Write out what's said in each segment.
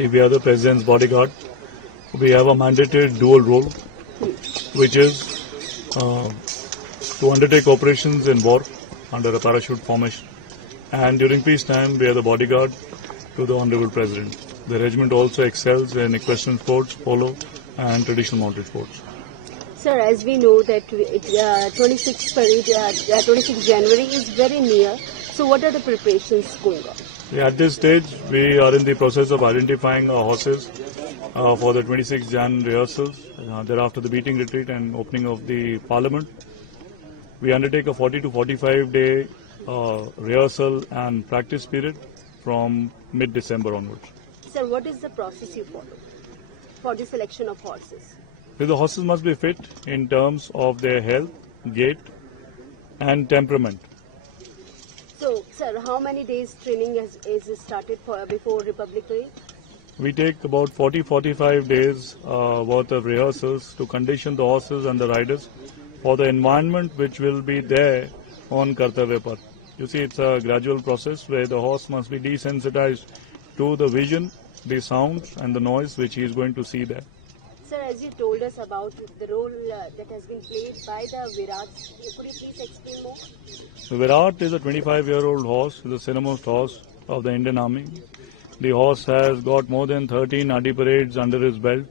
if we are the president's bodyguard, we have a mandated dual role, which is to undertake operations in war under a parachute formation. And during peacetime, we are the bodyguard to the Honorable President. The regiment also excels in equestrian sports, polo, and traditional mounted sports. Sir, as we know that 26th January is very near, so what are the preparations going on? Yeah, at this stage, we are in the process of identifying our horses for the 26th Jan rehearsals, thereafter the beating retreat and opening of the Parliament. We undertake a 40 to 45 day rehearsal and practice period from mid-December onwards. Sir, what is the process you follow for the selection of horses? The horses must be fit in terms of their health, gait and temperament. So, sir, how many days training is started before Republic Day? We take about 40-45 days worth of rehearsals to condition the horses and the riders for the environment which will be there on Kartavya Path. You see, it's a gradual process where the horse must be desensitized to the vision, the sounds and the noise which he is going to see there. Sir, as you told us about the role that has been played by the Virats, could you please explain more? The Virat is a 25-year-old horse, the senior-most horse of the Indian Army. The horse has got more than 13 Adi parades under his belt.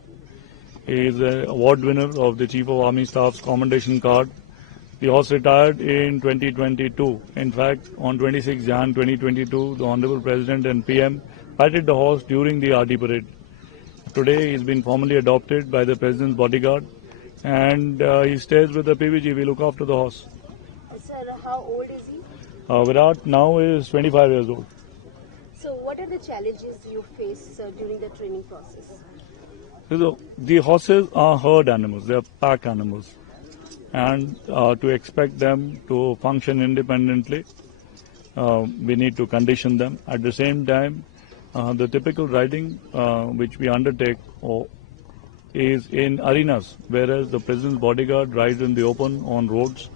He is an award winner of the Chief of Army Staff's Commendation Card. The horse retired in 2022. In fact, on 26 Jan 2022, the Honorable President and PM patted the horse during the Adi parade. Today, he has been formally adopted by the President's bodyguard and he stays with the PVG. We look after the horse. Sir, how old is he? Virat now is 25 years old. So, what are the challenges you face during the training process? The horses are herd animals, they are pack animals. And to expect them to function independently, we need to condition them. At the same time, the typical riding which we undertake is in arenas, whereas the President's bodyguard rides in the open on roads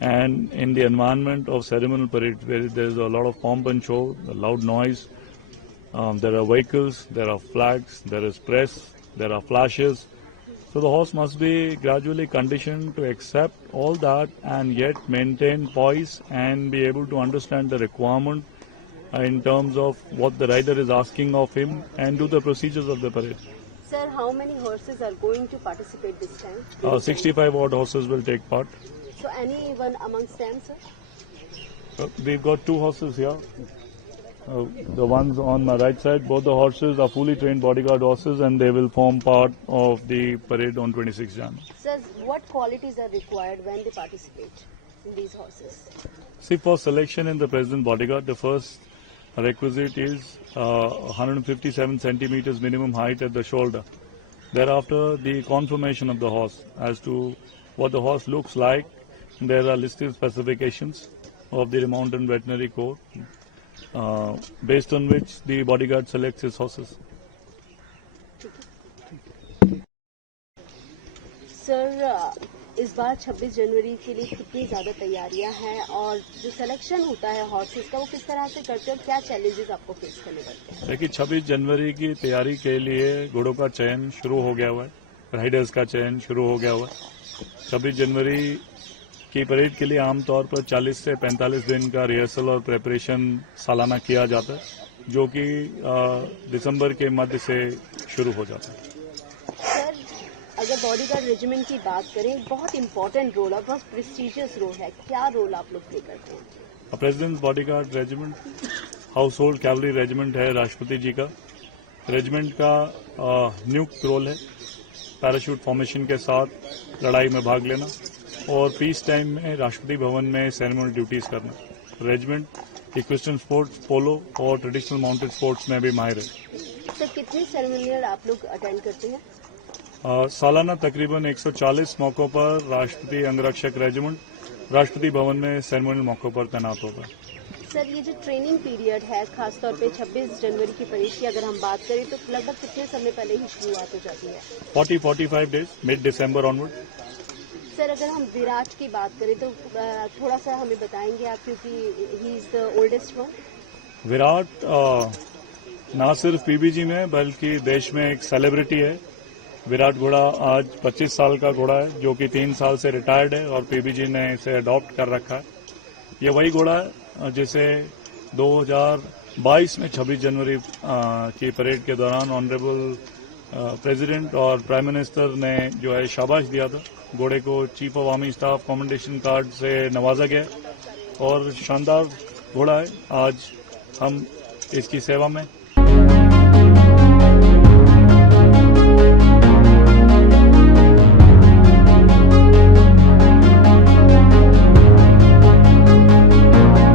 and in the environment of ceremonial parades where there is a lot of pomp and show, a loud noise. There are vehicles, there are flags, there is press, there are flashes. So the horse must be gradually conditioned to accept all that and yet maintain poise and be able to understand the requirement in terms of what the rider is asking of him and do the procedures of the parade. Sir, how many horses are going to participate this time? 65 odd horses will take part. So anyone amongst them, sir? We've got 2 horses here. The ones on my right side, both the horses are fully trained bodyguard horses and they will form part of the parade on 26 Jan. Sir, what qualities are required when they participate in these horses? See, for selection in the President's bodyguard, the first requisite is 157 centimeters minimum height at the shoulder. Thereafter, the conformation of the horse as to what the horse looks like. There are listed specifications of the Mountain Veterinary Code based on which the bodyguard selects his horses. Sir, इस बार 26 जनवरी के लिए कितनी ज़्यादा तैयारियां हैं और जो selection होता है हॉर्सेस का वो किस तरह से करते हैं और क्या चैलेंजेस आपको फेस करने पड़ते हैं? देखिए, 26 जनवरी की तैयारी के लिए घोड़ों का चयन शुरू हो गया हुआ है, राइडर्स का चयन शुरू हो गया हुआ है। 26 जनवरी की परेड के लिए आमतौर पर 40 से 45 दिन का रिहर्सल और प्रिपरेशन सालाना किया जाता है, जो कि दिसंबर के मध्य से शुरू हो जाता है। अगर बॉडीगार्ड रेजिमेंट की बात करें, बहुत इंपॉर्टेंट रोल है, बहुत प्रेस्टिजियस रोल है, क्या रोल आप लोग प्ले करते हैं? President's bodyguard regiment household cavalry regiment है राष्ट्रपति जी का। रेजिमेंट का नियुक्त रोल है पैराशूट फॉर्मेशन के साथ लड़ाई में भाग लेना और पीस टाइम में राष्ट्रपति भवन में सेरेमोनियल ड्यूटीज करना। रेजिमेंट इक्वेस्ट्रियन स्पोर्ट्स, पोलो और ट्रेडिशनल माउंटेड स्पोर्ट्स में भी माहिर है। सर, कितने सेरेमोनियल आप लोग अटेंड करते हैं? सालाना तकरीबन 140 मौकों पर राष्ट्रपति अंगरक्षक रेजिमेंट राष्ट्रपति भवन में सेरेमोनियल मौकों पर तैनात होगा। सर, ये जो ट्रेनिंग पीरियड है, खासतौर पे 26 जनवरी की परेड की अगर हम बात करें तो लगभग कितने समय पहले ही शुरुआत हो जाती है? 40-45 डेज, मिड दिसंबर ऑनवर्ड। सर, अगर हम विराट की बात करें तो थोड़ा सा हमें बताएंगे आप, क्योंकि he is the oldest one. Virat ना सिर्फ पीबीजी में बल्कि देश में एक सेलिब्रिटी है। विराट घोड़ा आज 25 साल का घोड़ा है जो कि 3 साल से रिटायर्ड है और पीबीजी ने इसे अडॉप्ट कर रखा है। ये वही घोड़ा है जिसे 2022 में 26 जनवरी की परेड के दौरान ऑनरेबल प्रेसिडेंट और प्राइम मिनिस्टर ने जो है शाबाश दिया था। घोड़े को chief of army staff commendation card से नवाजा गया और शानदार घोड़ा है। आज हम इसकी सेवा में